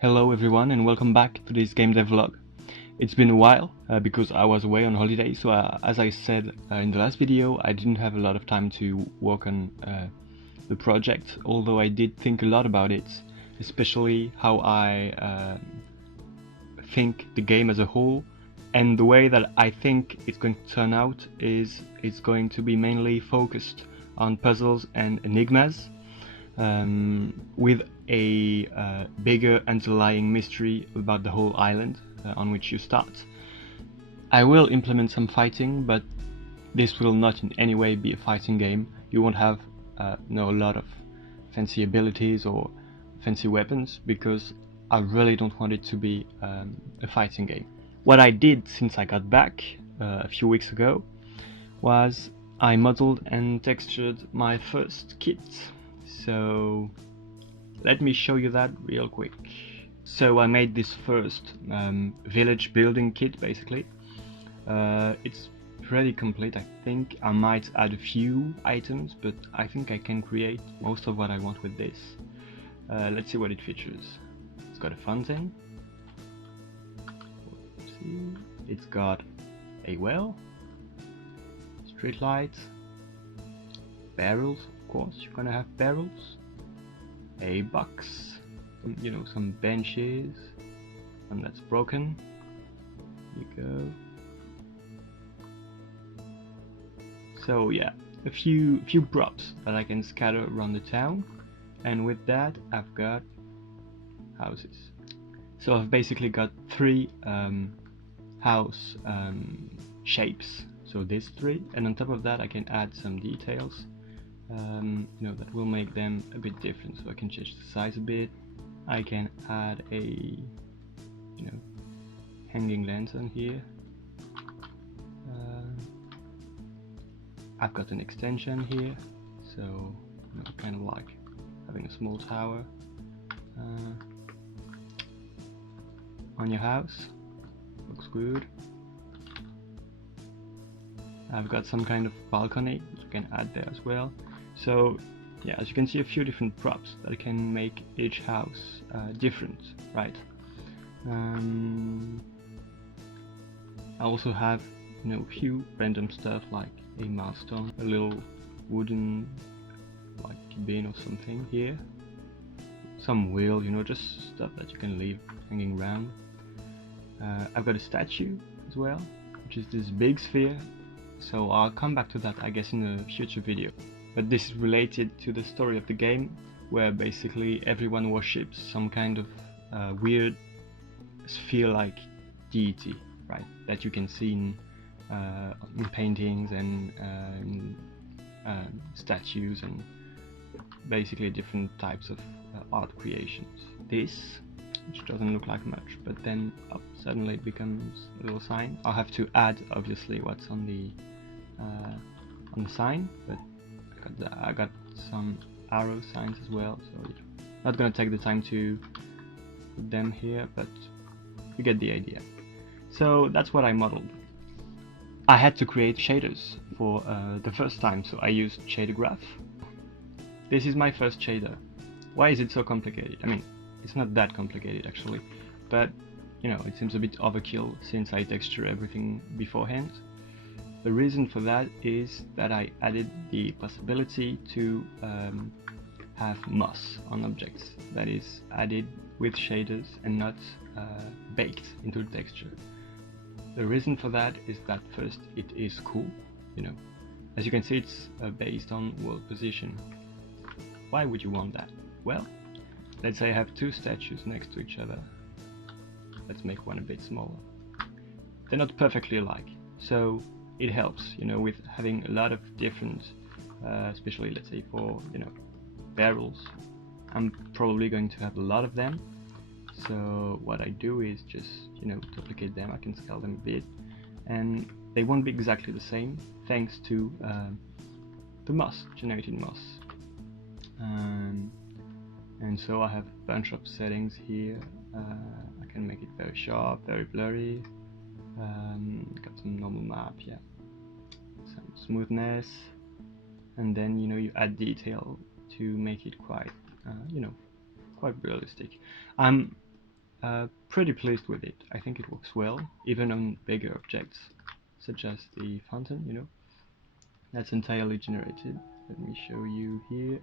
Hello everyone and welcome back to this game dev vlog. It's been a while because I was away on holiday, so as I said in the last video, I didn't have a lot of time to work on the project, although I did think a lot about it, especially how I think the game as a whole, and the way that I think it's going to turn out is it's going to be mainly focused on puzzles and enigmas, with a bigger underlying mystery about the whole island on which you start. I will implement some fighting, but this will not in any way be a fighting game. You won't have a lot of fancy abilities or fancy weapons, because I really don't want it to be a fighting game. What I did since I got back a few weeks ago was I modeled and textured my first kit. So let me show you that real quick. So I made this first village building kit, basically. It's pretty complete. I think I might add a few items, but I think I can create most of what I want with this. Let's see what it features. It's got a fountain. It's got a well, street lights, barrels. Of course, you're gonna have barrels. A box, some benches, and that's broken. Here you go. So yeah, a few props that I can scatter around the town, and with that I've got houses. So I've basically got three house shapes. So these three, and on top of that I can add some details. That will make them a bit different. So I can change the size a bit. I can add a hanging lantern here. I've got an extension here, so kind of like having a small tower on your house. Looks good. I've got some kind of balcony which you can add there as well. So yeah, as you can see, a few different props that can make each house different, right? I also have a few random stuff like a milestone, a little wooden bin or something here, some wheel, just stuff that you can leave hanging around. I've got a statue as well, which is this big sphere. So I'll come back to that, I guess, in a future video. But this is related to the story of the game, where basically everyone worships some kind of weird sphere-like deity, right? That you can see in paintings and statues and basically different types of art creations. This, which doesn't look like much, but then suddenly it becomes a little sign. I'll have to add obviously what's on the sign, but I got some arrow signs as well, so not gonna take the time to put them here, but you get the idea. So that's what I modeled. I had to create shaders for the first time, so I used Shadergraph. This is my first shader. Why is it so complicated? I mean, it's not that complicated actually, but it seems a bit overkill since I texture everything beforehand. The reason for that is that I added the possibility to have moss on objects, that is added with shaders and not baked into the texture. The reason for that is that first, it is cool, as you can see, it's based on world position. Why would you want that? Well, let's say I have two statues next to each other. Let's make one a bit smaller. They're not perfectly alike, so it helps, with having a lot of different, especially let's say for barrels. I'm probably going to have a lot of them. So what I do is just duplicate them. I can scale them a bit, and they won't be exactly the same thanks to the moss, generated moss. And so I have a bunch of settings here. I can make it very sharp, very blurry. Got some normal map, yeah, some smoothness, and then you add detail to make it quite quite realistic. I'm pretty pleased with it. I think it works well, even on bigger objects, such as the fountain, you know. That's entirely generated. Let me show you here.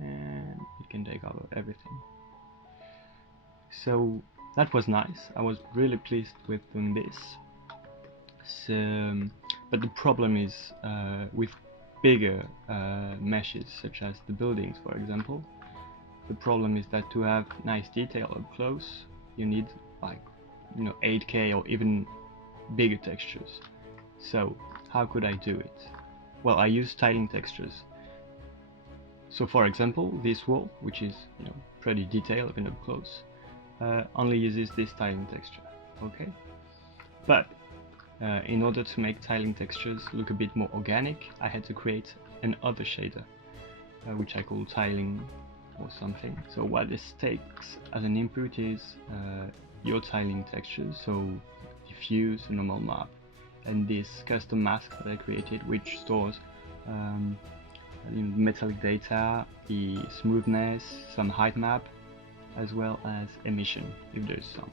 And it can take over everything. So that was nice. I was really pleased with doing this. So, but the problem is with bigger meshes, such as the buildings, for example. The problem is that to have nice detail up close, you need like 8K or even bigger textures. So how could I do it? Well, I use tiling textures. So for example, this wall, which is pretty detailed even up close, only uses this tiling texture. Okay, but in order to make tiling textures look a bit more organic, I had to create another shader, which I call tiling or something. So what this takes as an input is your tiling textures, so diffuse, a normal map, and this custom mask that I created, which stores metallic data, the smoothness, some height map, as well as emission, if there's some.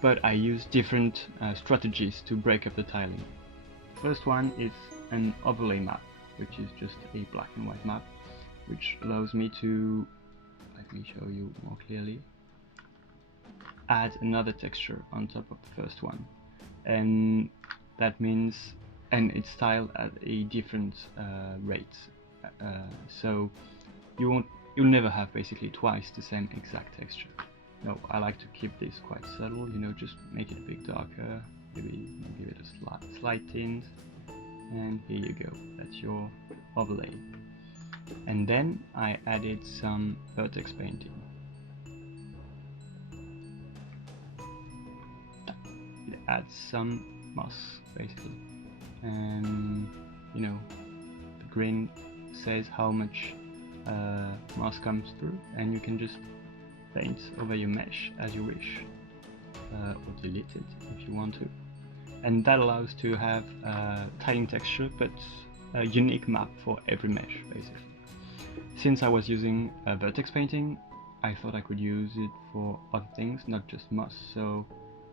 But I use different strategies to break up the tiling. First one is an overlay map, which is just a black and white map, which allows me to, let me show you more clearly, add another texture on top of the first one. And that means, and it's styled at a different rate. So you'll never have basically twice the same exact texture. No, I like to keep this quite subtle, just make it a bit darker, maybe give it a slight tint, and here you go, that's your overlay. And then I added some vertex painting. It adds some moss, basically, and the green says how much moss comes through, and you can just paint over your mesh as you wish, or delete it if you want to. And that allows to have tiling texture, but a unique map for every mesh, basically. Since I was using vertex painting, I thought I could use it for other things, not just moss, so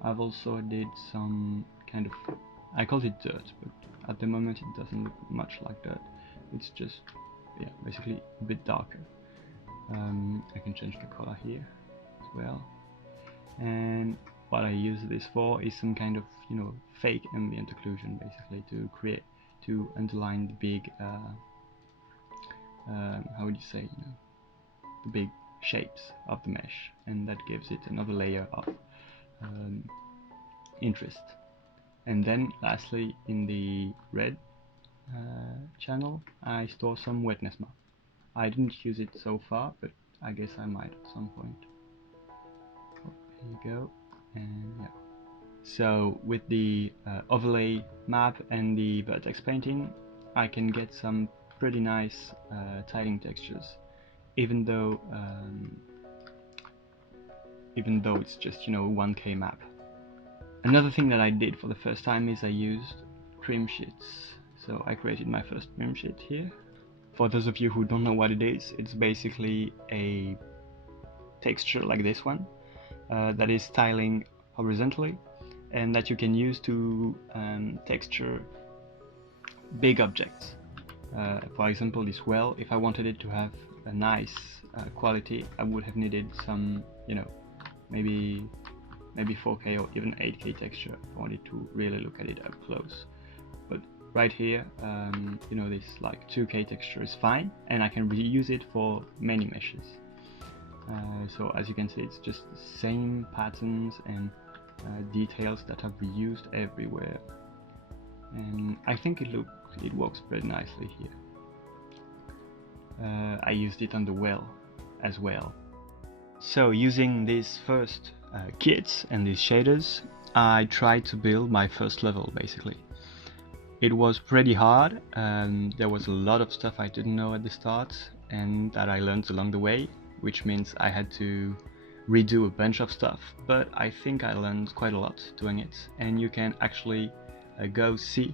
I've also did some kind of, I called it dirt, but at the moment it doesn't look much like dirt. It's just, yeah, basically a bit darker. I can change the color here as well. And what I use this for is some kind of fake ambient occlusion, basically to underline the big how would you say, the big shapes of the mesh, and that gives it another layer of interest. And then lastly, in the red channel, I store some wetness map. I didn't use it so far, but I guess I might at some point. Oh, here you go, and yeah. So with the overlay map and the vertex painting, I can get some pretty nice tiling textures, even though it's just 1K map. Another thing that I did for the first time is I used trim sheets. So I created my first trim sheet here. For those of you who don't know what it is, it's basically a texture like this one that is tiling horizontally, and that you can use to texture big objects. For example, this well, if I wanted it to have a nice quality, I would have needed some, maybe 4K or even 8K texture if I wanted to really look at it up close. But right here, this like 2K texture is fine, and I can reuse it for many meshes. So as you can see, it's just the same patterns and details that are reused everywhere, and I think it works pretty nicely here. I used it on the well as well. So using these first kits and these shaders, I tried to build my first level basically. It was pretty hard, and there was a lot of stuff I didn't know at the start and that I learned along the way, which means I had to redo a bunch of stuff, but I think I learned quite a lot doing it. And you can actually go see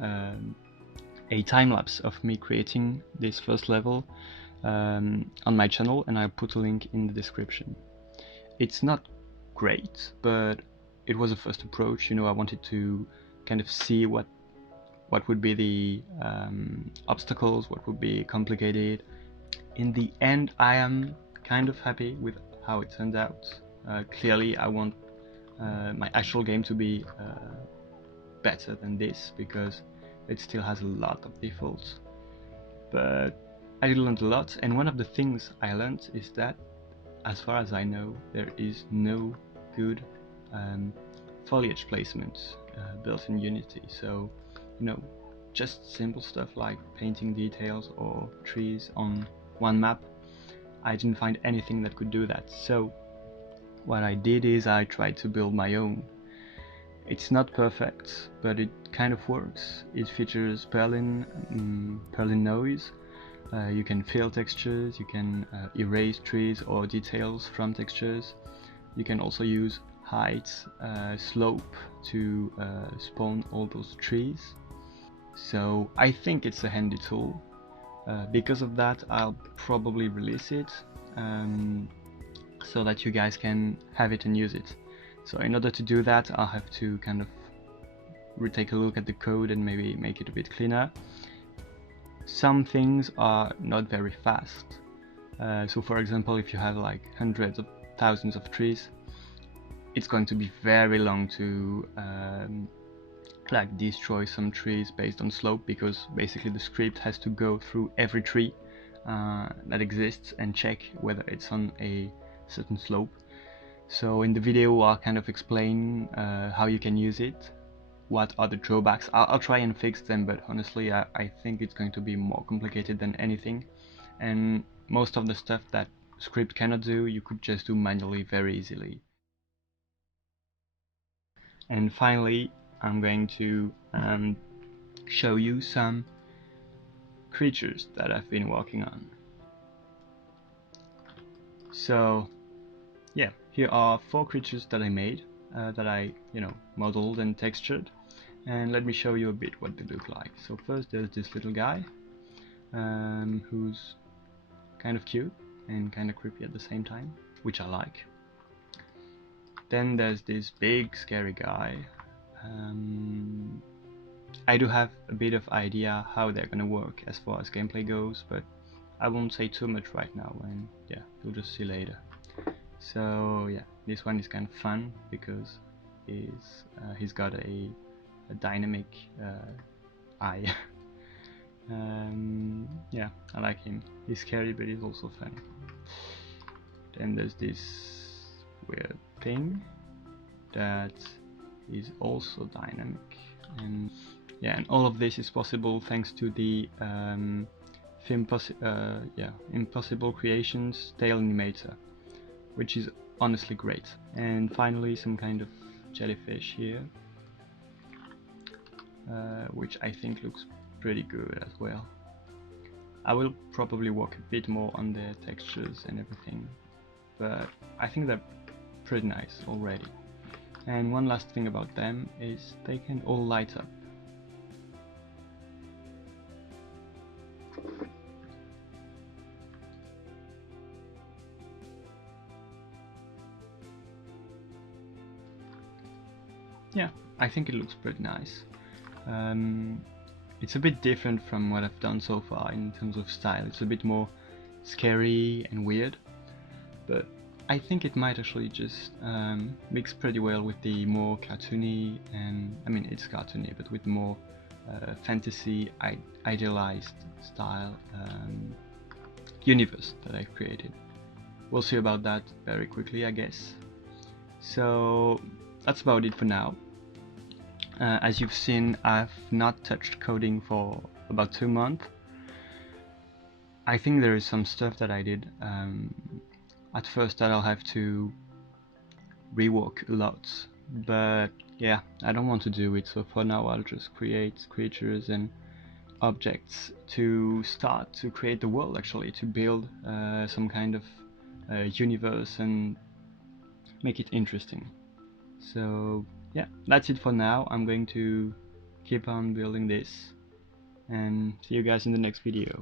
a time-lapse of me creating this first level on my channel, and I'll put a link in the description. It's not great, but it was a first approach. You know, I wanted to kind of see what would be the obstacles, what would be complicated. In the end, I am kind of happy with how it turned out. Clearly, I want my actual game to be better than this, because it still has a lot of defaults. But I did learn a lot, and one of the things I learned is that, as far as I know, there is no good foliage placement built in Unity. So, you know, just simple stuff like painting details or trees on one map, I didn't find anything that could do that. So what I did is I tried to build my own. It's not perfect, but it kind of works. It features Perlin noise. You can fill textures, you can erase trees or details from textures. You can also use height, slope to spawn all those trees. So I think it's a handy tool. Because of that, I'll probably release it so that you guys can have it and use it. So in order to do that, I'll have to kind of retake a look at the code and maybe make it a bit cleaner. Some things are not very fast. So for example, if you have like hundreds of thousands of trees, it's going to be very long to like destroy some trees based on slope, because basically the script has to go through every tree that exists and check whether it's on a certain slope. So in the video I'll kind of explain how you can use it, what are the drawbacks. I'll try and fix them, but honestly I think it's going to be more complicated than anything, and most of the stuff that script cannot do, you could just do manually very easily. And finally, I'm going to show you some creatures that I've been working on. So yeah, here are 4 creatures that I made, that I modeled and textured, and let me show you a bit what they look like. So first there's this little guy who's kind of cute and kind of creepy at the same time, which I like. Then there's this big scary guy. I do have a bit of idea how they're gonna work as far as gameplay goes, but I won't say too much right now, and yeah, you'll just see later. So yeah, this one is kind of fun because he's got a dynamic eye. Yeah, I like him. He's scary, but he's also funny. Then there's this weird thing that is also dynamic, and yeah, and all of this is possible thanks to the Impossible Creations tail animator, which is honestly great. And finally some kind of jellyfish here, which I think looks pretty good as well. I will probably work a bit more on the textures and everything, but I think they're pretty nice already. And one last thing about them is they can all light up. Yeah, I think it looks pretty nice. It's a bit different from what I've done so far in terms of style. It's a bit more scary and weird, but I think it might actually just mix pretty well with the more cartoony, and I mean it's cartoony, but with more fantasy, idealized style universe that I've created. We'll see about that very quickly, I guess. So that's about it for now. As you've seen, I've not touched coding for about 2 months. I think there is some stuff that I did at first that I'll have to rework a lot, but yeah, I don't want to do it, so for now I'll just create creatures and objects to start to create the world, actually, to build some kind of universe and make it interesting. So yeah, that's it for now. I'm going to keep on building this, and see you guys in the next video.